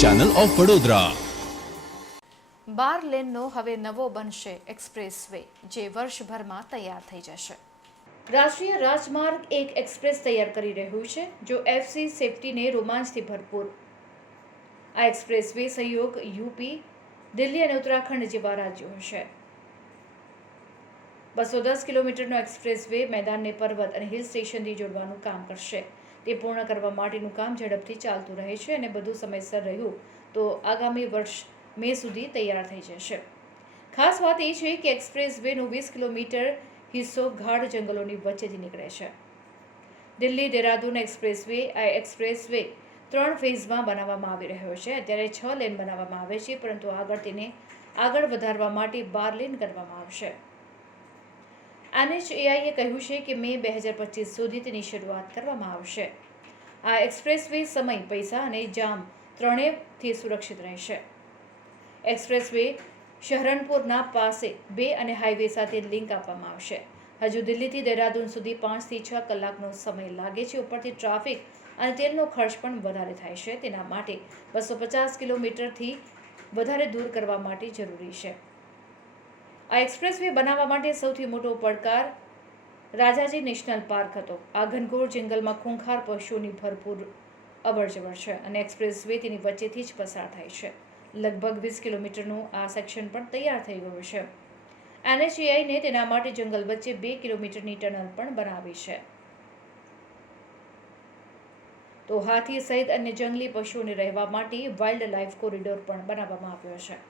Channel of Vadodara બાર લેનનો હવે નવો બનશે એક્સપ્રેસ વે જે વર્ષભરમાં તૈયાર થઈ જશે. રાષ્ટ્રીય રાજમાર્ગ એક એક્સપ્રેસ તૈયાર કરી રહ્યું છે, જો એફસી સેફટીને રોમાંચથી ભરપૂર. આ એક્સપ્રેસ વે સહયોગ યુપી દિલ્હી અને ઉત્તરાખંડ જેવા રાજ્યો હશે. બસો દસ કિલોમીટરનો એક્સપ્રેસ વે મેદાનને પર્વત અને હિલ સ્ટેશનથી જોડવાનું કામ કરશે. તે પૂર્ણ કરવા માટેનું કામ ઝડપથી ચાલતું રહે છે અને બધું સમયસર રહ્યું તો આગામી વર્ષ મે સુધી તૈયાર થઈ જશે. ખાસ વાત એ છે કે એક્સપ્રેસ વેનો વીસ કિલોમીટર હિસ્સો ગાઢ જંગલોની વચ્ચેથી નીકળે છે. દિલ્હી દેહરાદૂન એક્સપ્રેસ વે, આ એક્સપ્રેસ વે ત્રણ ફેઝમાં બનાવવામાં આવી રહ્યો છે. અત્યારે છ લેન બનાવવામાં આવે છે, પરંતુ આગળ તેને આગળ વધારવા માટે બાર લેન કરવામાં આવશે. એનએચએઆઈએ કહ્યું છે કે મે બે હજાર પચીસ સુધી તેની શરૂઆત કરવામાં આવશે. આ એક્સપ્રેસ વે સમય, પૈસા અને જામ ત્રણેયથી સુરક્ષિત રહેશે. એક્સપ્રેસ વે શહરનપુરના પાસે બે અને હાઈવે સાથે લિંક આપવામાં આવશે. હજુ દિલ્હીથી દહેરાદૂન સુધી પાંચથી છ કલાકનો સમય લાગે છે. ઉપરથી ટ્રાફિક અને તેલનો ખર્ચ પણ વધારે થાય છે. તેના માટે બસો પચાસ કિલોમીટરથી વધારે દૂર કરવા માટે જરૂરી છે. આ એક્સપ્રેસ વે બનાવવા માટે સૌથી મોટો પડકાર રાજાજી નેશનલ પાર્ક હતો. આ ઘનઘોર જંગલમાં ખૂંખાર પશુઓની ભરપૂર અવરજવર છે અને એક્સપ્રેસ વે તેની વચ્ચેથી જ પસાર થાય છે. લગભગ વીસ કિલોમીટરનું આ સેક્શન પણ તૈયાર થઈ ગયું છે. એનએચએઆઈને તેના માટે જંગલ વચ્ચે બે કિલોમીટરની ટનલ પણ બનાવી છે. તો હાથી સહિત અન્ય જંગલી પશુઓને રહેવા માટે વાઇલ્ડ લાઇફ કોરિડોર પણ બનાવવામાં આવ્યો છે.